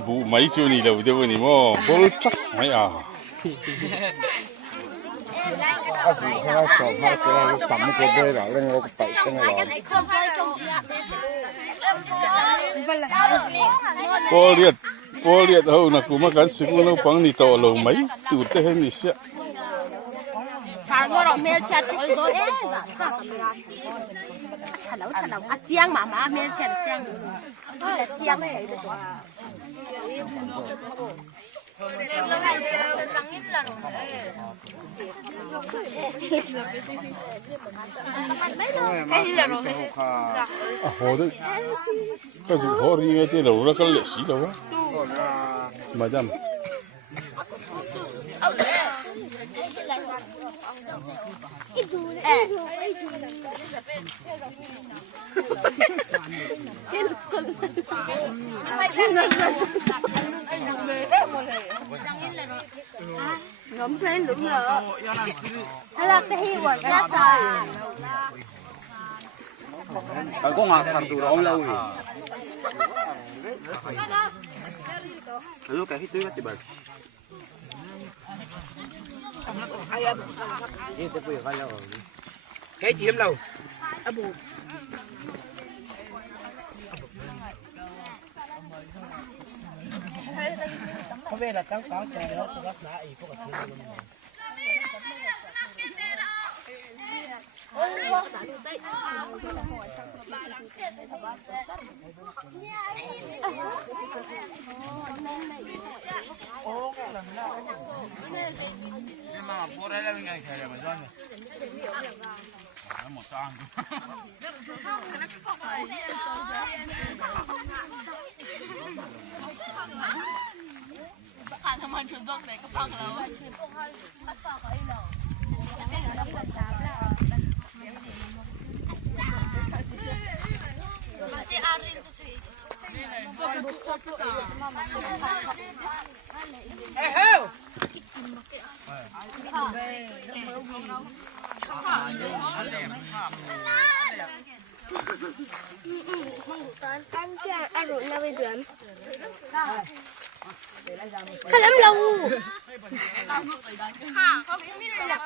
不没就你了，对不对嘛？不chắc哎呀。Cô liệt hậu là cũng mà cán sĩ cũng nó bằng đi tàu lầu mấy từ tới hết đi xe. Sáng ngồi đó miên xe tối rồi. Thật lâu à chiang mà miên xe chiang. Là chiang ấy được rồi. Hồ đấy, cái gì hồ đi nghe tiếng đầu nó cái lệ xí đâu á, mà chăm. Ngắm thấy lủng lợ. Hay là cái hi quần ra trời. Có ngọt làm tù đó lâu rồi. Lúc cái tưới thì bật. Cái chiếm lâu. Không biết là cháu có trời đó, tôi đã ý có cả thứ luôn. Nhưng mà bố đấy là mình ngày khai mà dân một sang Hãy subscribe cho kênh Ghiền Mì Gõ để không bỏ lỡ những Khá lắm lâu. Không biết là